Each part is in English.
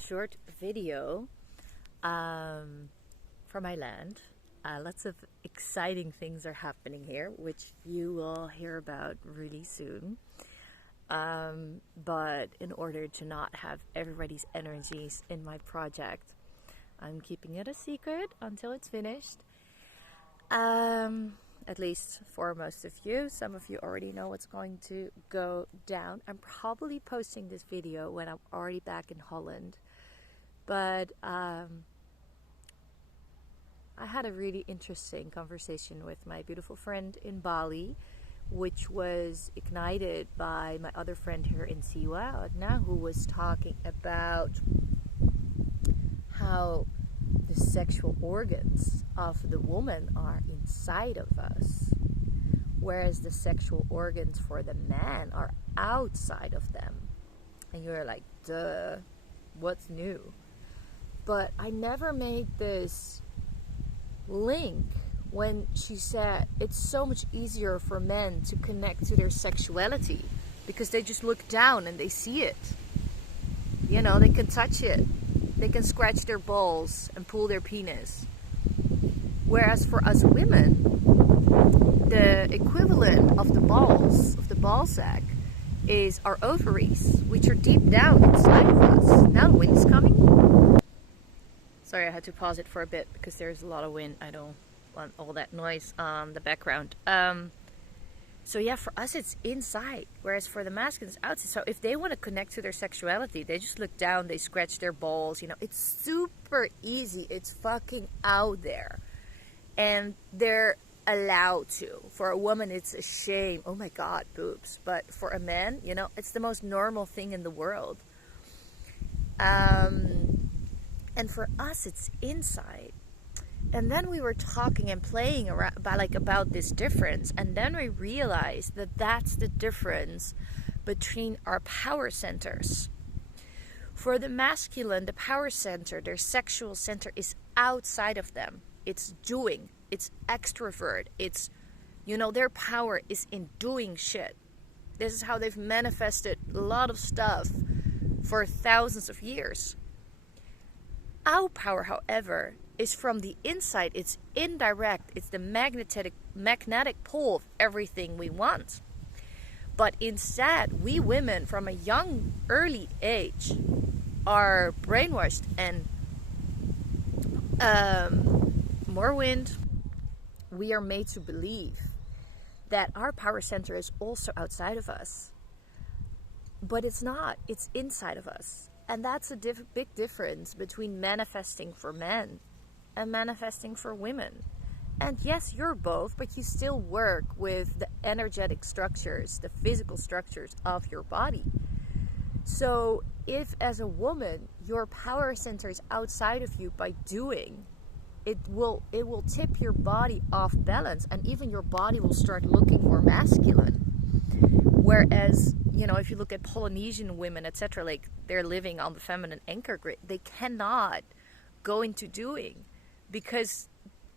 short video from my land. Lots of exciting things are happening here, which you will hear about really soon. But in order to not have everybody's energies in my project, I'm keeping it a secret until it's finished. At least for most of you. Some of you already know what's going to go down. I'm probably posting this video when I'm already back in Holland. But I had a really interesting conversation with my beautiful friend in Bali, which was ignited by my other friend here in Siwa, Adna, who was talking about how the sexual organs of the woman are inside of us, whereas the sexual organs for the man are outside of them. And you're like, duh, what's new? But I never made this link when she said it's so much easier for men to connect to their sexuality because they just look down and they see it. You know, they can touch it. They can scratch their balls and pull their penis. Whereas for us women, the equivalent of the balls, of the ball sack, is our ovaries, which are deep down inside of us. Now the wind is coming. Sorry, I had to pause it for a bit because there's a lot of wind. I don't want all that noise on the background. So yeah, for us it's inside, whereas for the masculine it's outside. So if they want to connect to their sexuality, they just look down, they scratch their balls, you know, it's super easy. It's fucking out there. And they're allowed to. For a woman, it's a shame. Oh my God, boobs. But for a man, you know, it's the most normal thing in the world. And for us, it's inside. And then we were talking and playing around about this difference, and then we realized that that's the difference between our power centers. For the masculine, the power center, their sexual center, is outside of them. It's doing, it's extrovert, it's, you know, their power is in doing shit. This is how they've manifested a lot of stuff for thousands of years. Our power, however, is from the inside. It's indirect. It's the magnetic pull of everything we want. But instead, we women from a young, early age are brainwashed and more wind. We are made to believe that our power center is also outside of us. But it's not. It's inside of us. And that's a big difference between manifesting for men and manifesting for women. And yes, you're both, but you still work with the energetic structures, the physical structures of your body. So if as a woman your power center is outside of you by doing, it will tip your body off balance, and even your body will start looking more masculine. Whereas, you know, if you look at Polynesian women, etc., like they're living on the feminine anchor grid, they cannot go into doing because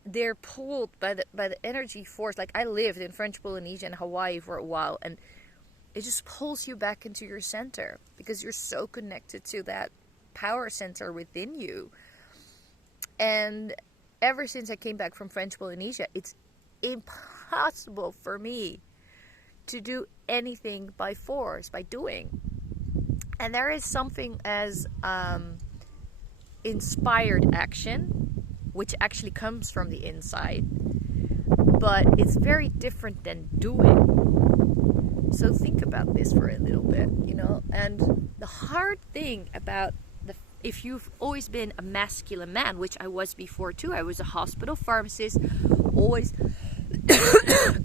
they're pulled by the energy force. Like I lived in French Polynesia and Hawaii for a while, and it just pulls you back into your center because you're so connected to that power center within you. And ever since I came back from French Polynesia, it's impossible for me to do anything by force, by doing. And there is something as inspired action, which actually comes from the inside, but it's very different than doing. So think about this for a little bit, you know. And the hard thing about if you've always been a masculine man, which I was before too, I was a hospital pharmacist, always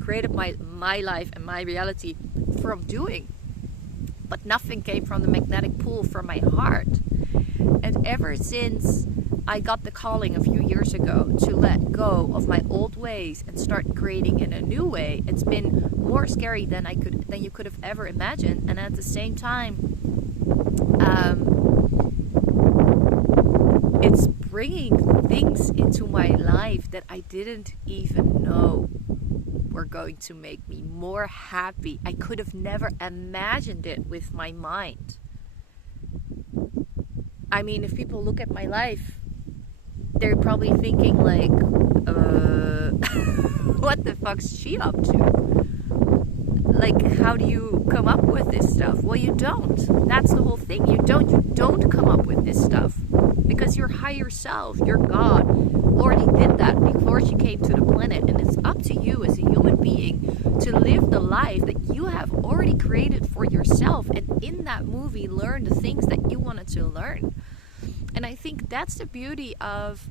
created my life and my reality from doing, but nothing came from the magnetic pull from my heart. And ever since I got the calling a few years ago to let go of my old ways and start creating in a new way, it's been more scary than you could have ever imagined. And at the same time, it's bringing things into my life that I didn't even know were going to make me more happy. I could have never imagined it with my mind. I mean, if people look at my life, they're probably thinking like, what the fuck's she up to? Like, how do you come up with this stuff? Well, you don't. That's the whole thing. You don't come up with this stuff because your higher self, your God, already did that before she came to the planet. And it's up to you as a human being to live the life that you have already created for yourself, and in that movie learn the things that you wanted to learn. And I think that's the beauty of,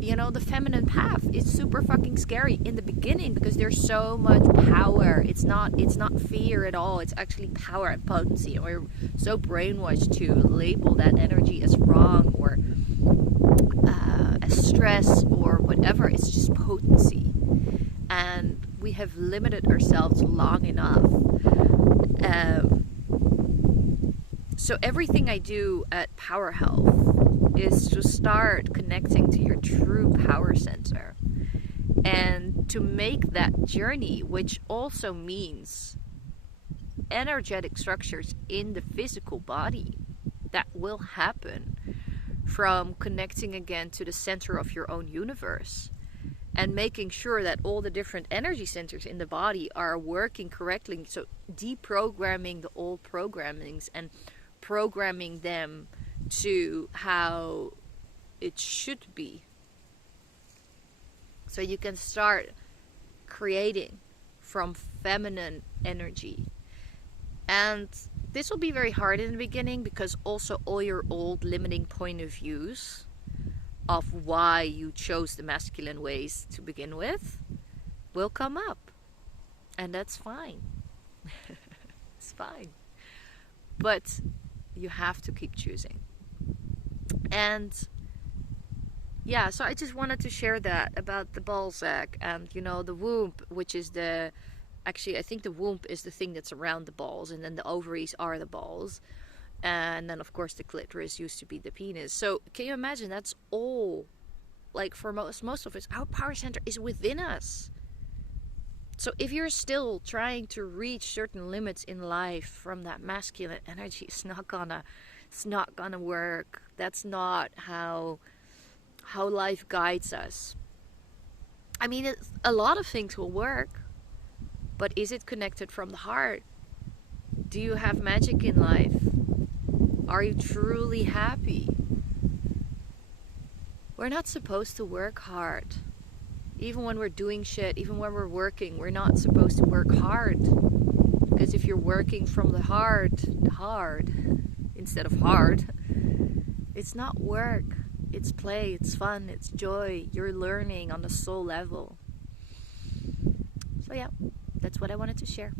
you know, the feminine path. It's super fucking scary in the beginning because there's so much power. It's not fear at all. It's actually power and potency. And we're so brainwashed to label that energy as wrong or as stress or whatever. It's just potency. And we have limited ourselves long enough. So everything I do at Power Health is to start connecting to your true power center and to make that journey, which also means energetic structures in the physical body that will happen from connecting again to the center of your own universe and making sure that all the different energy centers in the body are working correctly. So deprogramming the old programmings and programming them to how it should be, so you can start creating from feminine energy. And this will be very hard in the beginning because also all your old limiting point of views of why you chose the masculine ways to begin with will come up, and that's fine. It's fine, but you have to keep choosing. And yeah, so I just wanted to share that about the ball sack and, you know, the womb, which is actually I think the womb is the thing that's around the balls, and then the ovaries are the balls, and then of course the clitoris used to be the penis. So can you imagine, that's all, like, for most of us, our power center is within us. So if you're still trying to reach certain limits in life from that masculine energy, it's not gonna work. That's not how life guides us. I mean, a lot of things will work, but is it connected from the heart? Do you have magic in life? Are you truly happy? We're not supposed to work hard. Even when we're doing shit, even when we're working, we're not supposed to work hard. Because if you're working from the heart, instead of hard, it's not work. It's play, it's fun, it's joy. You're learning on the soul level. So yeah, that's what I wanted to share.